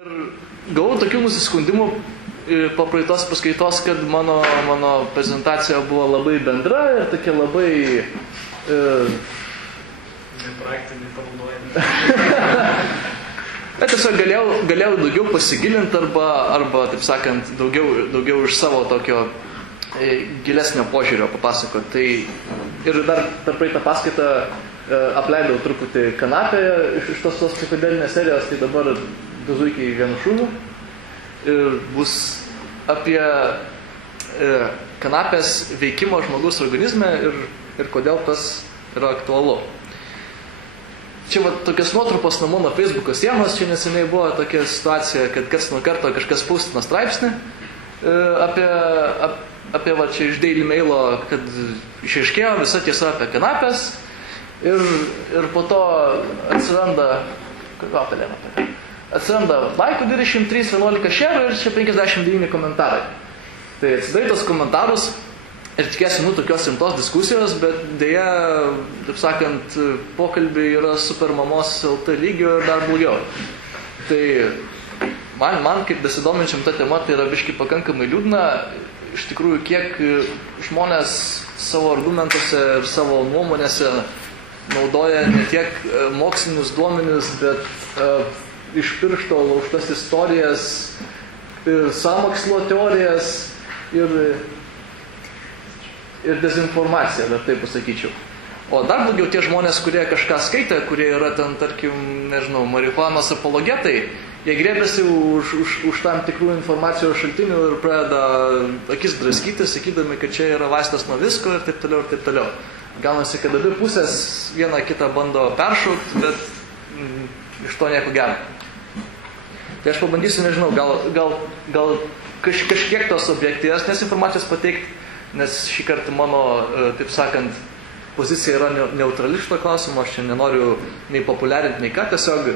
Ir gavau tokių nusiskundimų po praeitos paskaitos, kad mano prezentacija buvo labai bendra ir tokia labai nepraktinį panaudojimą. Bet tiesiog galėjau daugiau pasigilinti arba taip sakant, daugiau iš savo tokio gilesnio požiūrio papasakoti. Tai ir dar per praeitą paskaitą apleidau truputį kanapę iš tos psichodelinės serijos, tai dabar du zuikiai vienu šūviu. Ir bus apie kanapės veikimo žmogaus organizme ir kodėl tas yra aktualu. Čia va tokios nuotrupos nuo mano Facebooko sienos, čia neseniai buvo tokia situacija, kad karts nuo karto kažkas paustino straipsnį apie va čia iš Daily Mailo, kad išaiškėjo visa tiesa apie kanapės ir po to atsiranda laikų 23, 11 šerų ir čia 59 komentarai. Tai atsidarai tos komentarus ir tikėsi, tokios rimtos diskusijos, bet dėja, taip sakant, pokalbiai yra super mamos LT lygio ir dar blogiau. Tai man kaip besidominčiam tą temą, tai yra biškai pakankamai liūdna. Iš tikrųjų, kiek žmonės savo argumentuose ir savo nuomonėse naudoja ne tiek mokslinius duomenis, bet iš piršto laužtas istorijas ir sąmokslo teorijas ir dezinformaciją, dar taip pasakyčiau. O dar blogiau tie žmonės, kurie kažką skaitė, kurie yra ten, tarkim, nežinau, marihuanos apologetai, jie grėbėsi už tam tikrų informacijos šaltinių ir pradeda akis draskyti, sakydami, kad čia yra vaistas nuo visko ir taip toliau ir taip toliau. Gaunasi, kad abi pusės vieną kitą bando peršaukti, bet iš to nieko gero. Tai aš pabandysiu, nežinau, gal kažkiek tos objektyvesnės informacijos pateikti, nes šį kartą mano, taip sakant, pozicija yra neutrali šito klausimo, aš čia nenoriu nei populiarinti, nei ką, tiesiog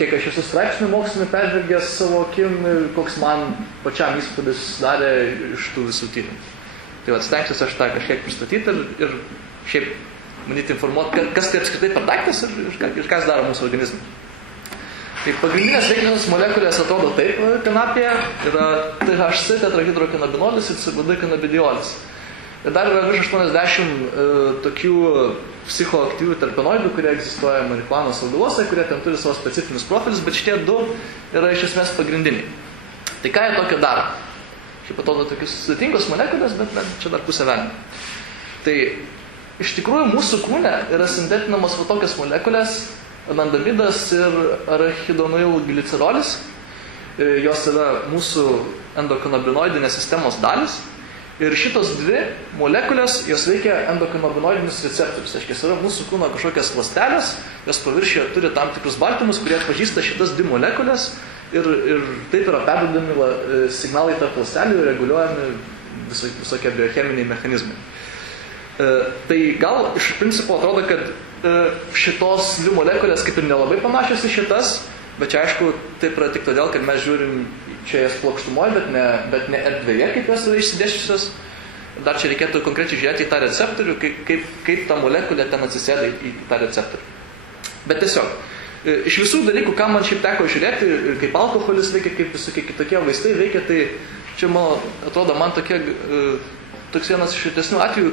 kiek aš esu straipsnių mokslinį peržvelgęs savo akim, koks man pačiam įspūdis susidarė iš tų visų tyrimų. Tai stengsiuosi aš tą kažkiek pristatyti ir šiaip manyti informuoti, kas tai apskritai per daiktas ir kas daro mūsų organizmą. Tai pagrindinės veikliosios molekulės atrodo taip kanapėje, yra THC, tetrahidrokanabinolis ir CBD kanabidiolis. Ir dar yra virš 80 tokių psichoaktyvių terpenoidų, kurie egzistuoja marihuanos augaluose, kurie ten turi savo specifinius profilius, bet šitie du yra iš esmės pagrindiniai. Tai ką jie tokio daro? Šiaip atrodo tokius sudėtingos molekulės, bet čia dar pusė velnio. Tai iš tikrųjų mūsų kūne yra sintetinamos va tokios molekulės, anandamidas ir arachidonilglicerolis. Jos yra mūsų endokanabinoidinės sistemos dalis. Ir šitos dvi molekulės, jos veikia endokanabinoidinius receptorius. Tai yra mūsų kūno kažkokios ląstelės, jos paviršiuje turi tam tikrus baltymus, kurie atpažįsta šitas dvi molekulės ir taip yra perduodami signalai tarp ląstelių ir reguliuojami visokie biocheminiai mechanizmai. Tai gal iš principo atrodo, kad šitos dvi molekulės kaip ir nelabai panašios į šitas, bet čia aišku taip yra tik todėl, kad mes žiūrim čia jas plokštumoje, bet ne erdvėje, kaip jos yra išsidėščiusios. Dar čia reikėtų konkrečiai žiūrėti į tą receptorių, kaip ta molekulė ten atsisėda į tą receptorių. Bet tiesiog, iš visų dalykų, ką man šiaip teko žiūrėti, kaip alkoholis veikia, kaip visokie kitokie vaistai veikia, tai čia atrodo man toks vienas iš retesnių atvejų,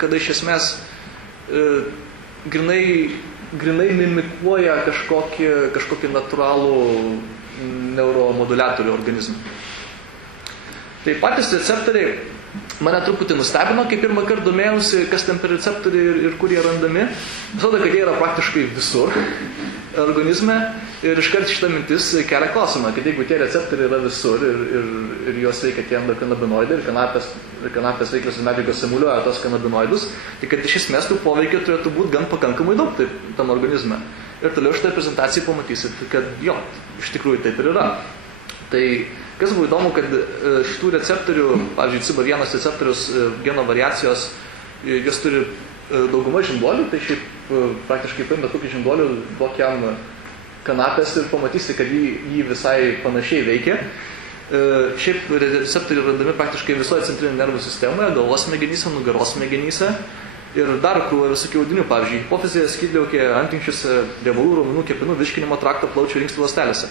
kada iš esmės grinai mimikuoja kažkokį natūralų neuromoduliatorių organizmą. Tai patys receptoriai mane truputį nustebino, kai pirmą kartą domėjausi, kas ten per receptoriai ir kur jie randami. Visada, kad jie yra praktiškai visur organizme ir iškart šitą mintis kelia klausimą, kad jeigu tie receptoriai yra visur ir juos veikia tie endokanabinoidai ir kanapės veikliosios medžiagos simuliuoja tos kanabinoidus, tai kad iš esmės tų poveikio turėtų būti gan pakankamai daug tam organizme. Ir toliau šitą prezentaciją pamatysit, kad jo, iš tikrųjų taip ir yra. Tai kas buvo įdomu, kad šitų receptorių, pavyzdžiui, CIBA1 receptorius geno variacijos, jos turi dauguma žinduolių, tai šiaip praktiškai paimta tokį žinduolių, duok jam kanapės ir pamatysi, kad jį visai panašiai veikia. Šiaip receptoriai randami praktiškai visoje centrinėje nervų sistemoje, galvos smegenyse, nugaros smegenyse ir dar krūva visokių audinių, pavyzdžiui, hipofizėje, skydliaukėje, antinksčiuose, riebalų, raumenų, kepenų, virškinimo trakto, plaučių ir inkstų ląstelėse.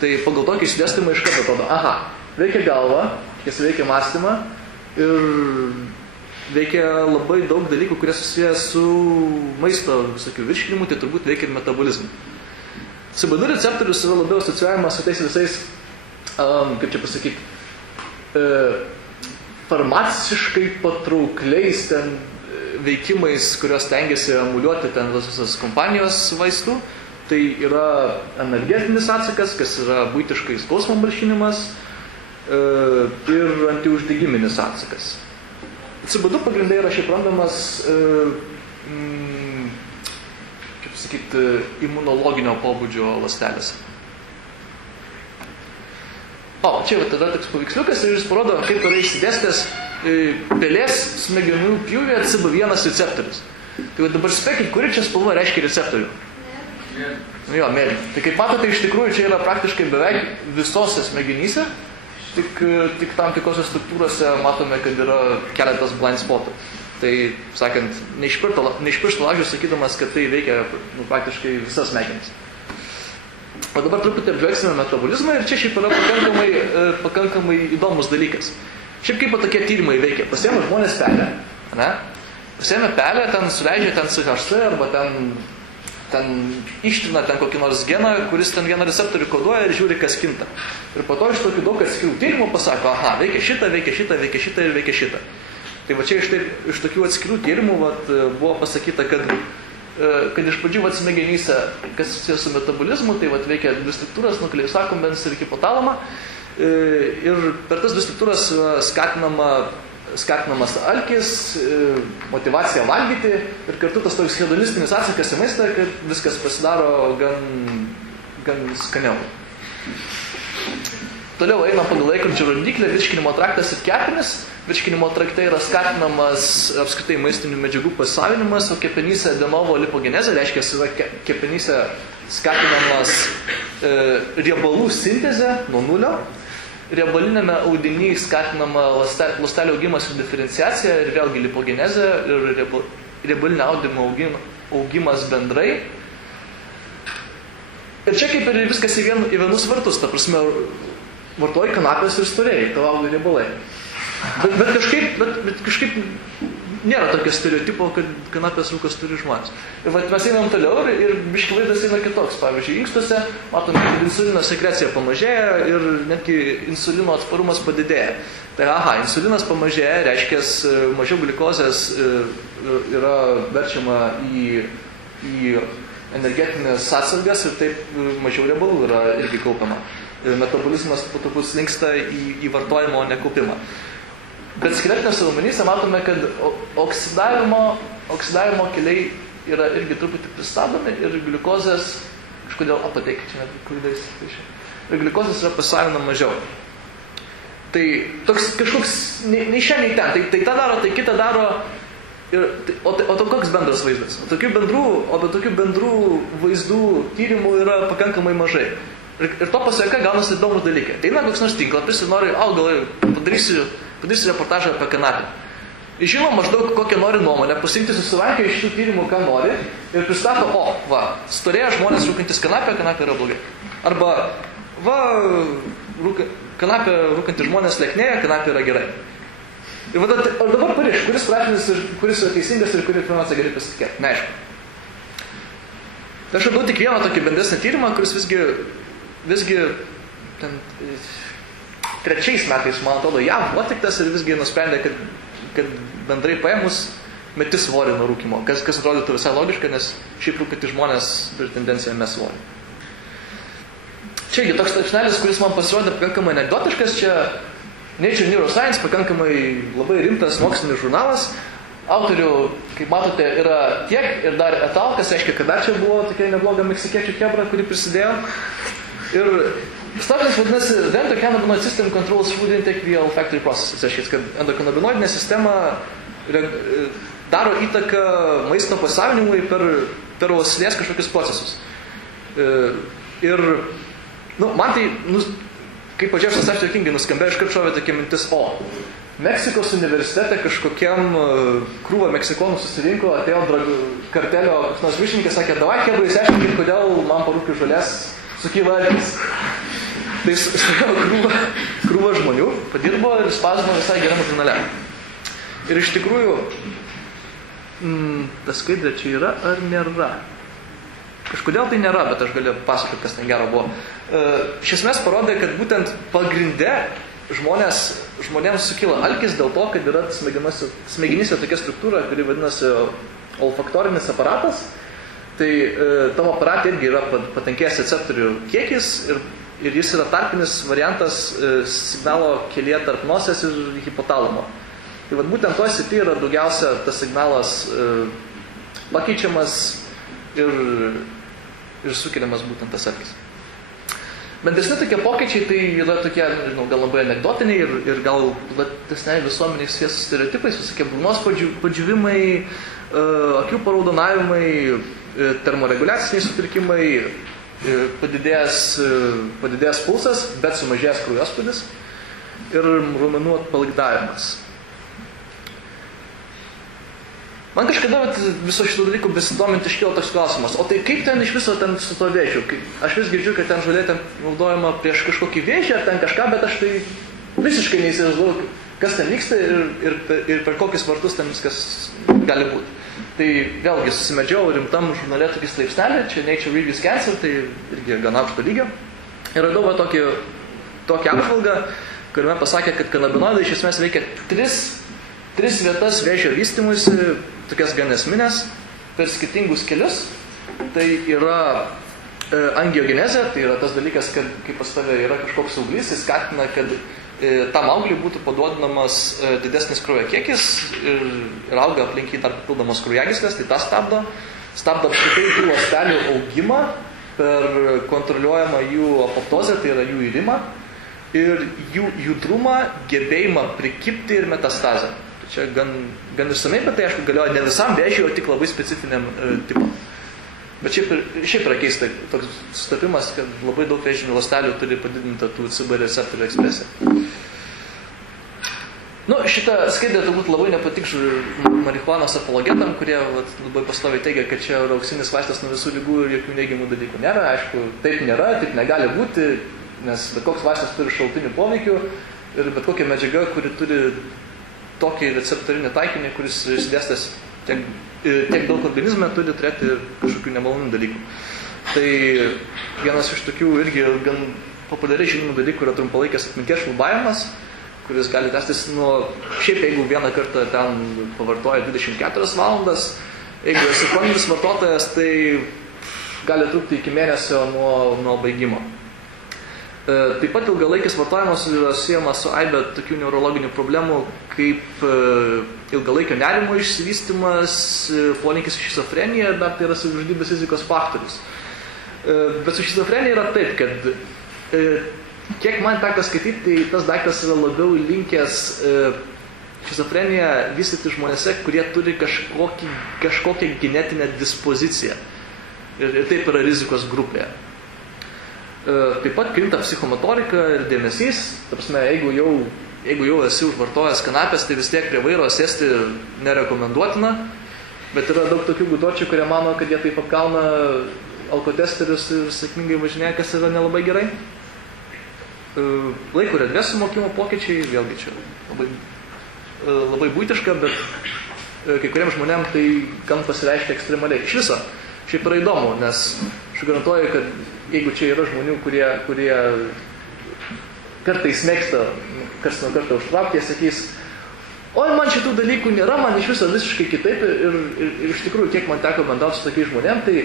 Tai pagal tokį išdėstymą iš karto atrodo, aha, veikia galva, kas veikia mąstymą ir veikia labai daug dalykų, kurie susiję su maisto visokių virškinimu, tai turbūt veikia ir metabolizmu. CB2 receptorius yra labiau asocijuojamas su tais visais, kaip čia pasakyti, farmaciškai patraukliais ten veikimais, kurios tengiasi emuliuoti ten visas kompanijos vaistų. Tai yra energetinis atsakas, kas yra buitiškai skausmo malšinimas ir antiuždegiminis atsakas. CB2 pagrindai yra šiaip randamas kaip sakyti, imunologinio pobūdžio ląstelėse. O, čia va tada toks paveiksliukas ir jis parodo, kaip yra išsidėstęs pelės smegenų pjūvėje CB1 receptorius. Tai va dabar spėkit, kuri čia spalva reiškia receptorių? Jo, mėly. Tai kaip matote, iš tikrųjų čia yra praktiškai beveik visose smegenyse, tik tam tikrose struktūrose matome, kad yra keletas blind spotų. Tai, sakant, ne iš piršto laužiu sakydamas, kad tai veikia praktiškai visas smegenys. O dabar truputį apžvelgsime metabolizmą ir čia šiaip yra pakankamai įdomus dalykas. Šiaip kaip tokie tyrimai veikia. Pasiėmė žmonės pelę, ne? Pasiėmė pelę, ten suleidžia ten CHC arba ten ištrina ten kokį nors geną, kuris ten vieną receptorių koduoja ir žiūri, kas kinta. Ir po to iš tokių daug atskirų tyrimų pasako, aha, veikia šitą, veikia šitą, veikia šitą ir veikia šitą. Tai va čia iš tokių atskirų tyrimų buvo pasakyta, kad iš pradžių smegenyse, kas susijęs su metabolizmu, tai veikia dvi struktūras, nucleus accumbens ir hipotalamą. Ir per tas dvi struktūras skatinamas alkis, motyvacija valgyti ir kartu tas toks hedonistinis atsakas į maistą, kad viskas pasidaro gan skaniau. Toliau eina pagal laikrodžio rodyklę virškinimo traktas ir kepenys. Virškinimo trakte yra skatinamas apskritai maistinių medžiagų pasisavinimas, o kepenyse de novo lipogenezė, reiškia, yra kepenyse skatinamas riebalų sintezė nuo nulio. Riebalinėme audinyje skatinama ląstelių augimas ir diferenciacija ir vėlgi lipogenezė ir riebalinio audimo augimas bendrai. Ir čia kaip ir viskas į vienus vartus, ta prasme, vartoji kanapės ir storėjai, tavo auga riebalai. Bet kažkaip nėra tokio stereotipo, kad kanapės rūkas turi žmonės. Ir mes einam toliau ir biški vaizdas eina kitoks. Pavyzdžiui, inkstuose matome, kad insulino sekrecija pamažėja ir netgi insulino atsparumas padidėja. Tai insulinas pamažėja, reiškia, mažiau gliukozės yra verčiama į energetinės atsargas ir taip mažiau riebalų yra irgi kaupiama. Metabolizmas po truputį slinksta į vartojimo nekaupimą. Bet skeletinėse raumenyse matome, kad oksidavimo keliai yra irgi truputį pristabdomi ir gliukozės, kažkodėl pateikti, čia net klaidais, ir gliukozės yra pasisavinama mažiau. Tai toks kažkoks, nei šiandien, nei ten, tai tą daro, tai kitą daro, o to koks bendras vaizdas? O tokių bendrų vaizdų tyrimų yra pakankamai mažai. Ir to pasaka gaunasi įdomus dalykai. Tai koks nors tinklapis ir nori, gal padarysiu reportažą apie kanapę. Žino maždaug kokią nori nuomonę, pasirinkti susirankia iš šių tyrimų, ką nori ir pristato, storėja žmonės rūkantis kanapę yra blogai. Arba, kanapę rūkantis žmonės lieknėja, kanapė yra gerai. Ir dabar pariš, kuris straipsnis ir kuris yra teisingas ir kurį informaciją gali pasitikėti. Neaišku. Tai aš radau tik vieną tokį bendresnį tyrimą, kuris visgi ten 3 metais, man atrodo, JAV atliktas ir visgi nusprendė, kad bendrai paėmus meti svorį nuo rūkymo. Kas atrodytų visai logiška, nes šiaip rūkyti žmonės turi tendenciją mes svorį. Čia toks straipsnelis, kuris man pasirodė pakankamai anekdotiškas, čia Nature Neuroscience, pakankamai labai rimtas mokslinis žurnalas. Autorių, kaip matote, yra tiek ir dar etal, kas reiškia, kad dar čia buvo tokia nebloga meksikiečių chebra, kuri prisidėjo. Ir straipsnis vadinasi The Endocannabinoid System Controls Food Intake via Olfactory Processes. Reiškia, kad endokannabinoidinė sistema daro įtaką maisto pasisavinimui per uoslės kažkokius procesus. Ir man tai, kaip pažiūrėjau, straipsnio juokingai nuskambėjo, iškart šovė tokia mintis, Meksikos universitete kažkokiam krūva meksikonų susirinko, atėjo kartelio koks nors viršininkas, sakė, davai, chebrai, išsiaiškinkit, kodėl man parūkiu žolės sukyla alkis. Tai sudėjau krūvą žmonių, padirbo ir spausdino visai geram žurnale. Ir iš tikrųjų, ta skaidrė čia yra ar nėra? Kažkodėl tai nėra, bet aš galiu pasakoti, kas ten gero buvo. Iš esmės parodė, kad būtent pagrinde žmonėms sukilo alkis dėl to, kad yra smegenyse tokia struktūra, kuri vadinasi olfaktorinis aparatas. Tai tam aparate irgi yra patankėjęs receptorių kiekis ir jis yra tarpinis variantas signalo kelyje tarp nosies ir hipotalamo. Tai vat būtent toj srity yra daugiausia tas signalas pakeičiamas ir sukeliamas būtent tas alkis. Bendresni tokie pokyčiai tai yra tokie, nežinau, gal labai anekdotiniai ir gal platesniai visuomeniai susijęs su stereotipais, visokie burnos padžiūvimai, akių paraudonavimai, termoreguliaciniai sutrikimai, padidėjęs pulsas, bet sumažėjęs kraujospūdis ir raumenų atpalaidavimas. Man kažkada viso šito dalykų besidomint iškilo toks klausimas, o tai kaip ten iš viso ten su to vėžiu? Aš vis girdžiu, kad ten žolė ten naudojama prieš kažkokį vėžį ar ten kažką, bet aš tai visiškai neįsivaizduoju, kas ten vyksta ir per kokius vartus ten viskas gali būti. Tai vėlgi susimedžiau rimtam žurnale tokį straipsnelį, čia Nature Reviews Cancer, tai irgi gana aukšto lygio. Ir radau tokį apžvalgą, kuriame pasakė, kad kanabinoidai iš esmės veikia tris vietas vėžio vystymuisi, tokias gan esminės, per skirtingus kelius. Tai yra angiogenezė, tai yra tas dalykas, kad kai pas tave yra kažkoks auglys, jis skatina, kad tam augliui būtų paduodamas didesnis kraujo kiekis ir auga aplink jį dar papildomos kraujagyslės, tai tas stabdo apskritai tų ląstelių augimą per kontroliuojamą jų apoptozę, tai yra jų irimą, ir jų judrumą, gebėjimą prikibti ir metastazę. Tai čia gan išsamei, bet tai aišku galioja ne visam vėžiui, o tik labai specifiniam tipam. Bet šiaip yra keista toks sutapimas, kad labai daug vėžinių ląstelių turi padidintą tų CB receptorių ekspresiją. Šitą skaidrę turbūt labai nepatiks marihuanos apologetam, kurie labai pastoviai teigia, kad čia yra auksinis vaistas nuo visų ligų ir jokių neigiamų dalykų nėra. Aišku, taip nėra, taip negali būti, nes bet koks vaistas turi šalutinių poveikių ir bet kokia medžiaga, kuri turi tokį receptorinį taikinį, kuris išsidėstęs tiek daug organizme, turi turėti kažkokių nemalonių dalykų. Tai vienas iš tokių irgi gan populiariai žinomų dalykų yra trumpalaikės atminties šlubavimas, kuris gali tęstis šiaip jeigu vieną kartą ten pavartoja 24 valandas, jeigu esi chroninis vartotojas, tai gali trukti iki mėnesio nuo baigimo. Taip pat ilgalaikis vartojimas yra siejamas su aibe tokių neurologinių problemų, kaip ilgalaikio nerimo išsivystymas, polinkis į šizofreniją, dar tai yra savižudybės rizikos faktorius. Bet su šizofrenija yra taip, kad kiek man teko skaityti, tai tas daiktas yra labiau linkęs šizofreniją vystyti žmonėse, kurie turi kažkokią genetinę dispoziciją. Ir taip yra rizikos grupėje. Taip pat krinta psichomotorika ir dėmesys. Ta prasme, jeigu jau esi užvartojęs kanapės, tai vis tiek prie vairo sėsti nerekomenduotina. Bet yra daug tokių gudočių, kurie mano, kad jie taip apgauna alkotesterius ir sėkmingai važinėja, kas yra nelabai gerai. Laiko ir erdvės sumokimo pokyčiai, vėlgi čia labai buitiška, bet kai kuriems žmonėms tai gan pasireiškia ekstremaliai. Iš viso, šiaip yra įdomu, nes aš garantuoju, kad jeigu čia yra žmonių, kurie kartais mėgsta karts nuo karto užtraukti, jie sakys, oi, man šitų dalykų nėra, man iš viso visiškai kitaip ir iš tikrųjų, kiek man teko bendrauti su tokiais žmonėm, tai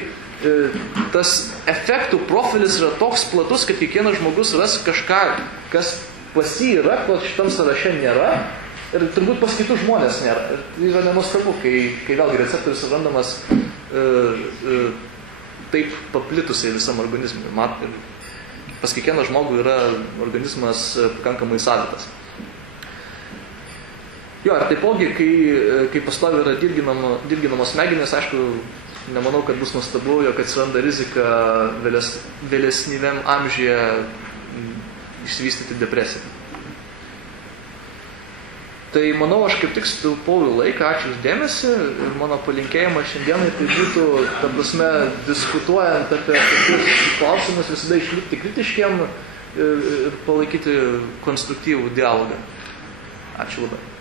tas efektų profilis yra toks platus, kad kiekvienas žmogus ras kažką, kas pas jį yra, ko šitam sąraše nėra ir turbūt pas kitus žmonės nėra. Ir tai yra nenuostabu, kai vėlgi receptorius randamas taip paplitusiai visam organizmui. Pas kiekvieną žmogų yra organizmas pakankamai savitas. Jo, ir taipogi, kai pastovi yra dirginamos smegenys, aišku, nemanau, kad bus nuostabu, jog atsiranda rizika vėlesniam amžiuje išsivystyti depresiją. Tai manau, aš kaip tik sutaupau laiką, ačiū už dėmesį ir mano palinkėjimas šiandienai tai būtų, ta prasme, diskutuojant apie tokius klausimus visada išlikti kritiškiem ir palaikyti konstruktyvų dialogą. Ačiū labai.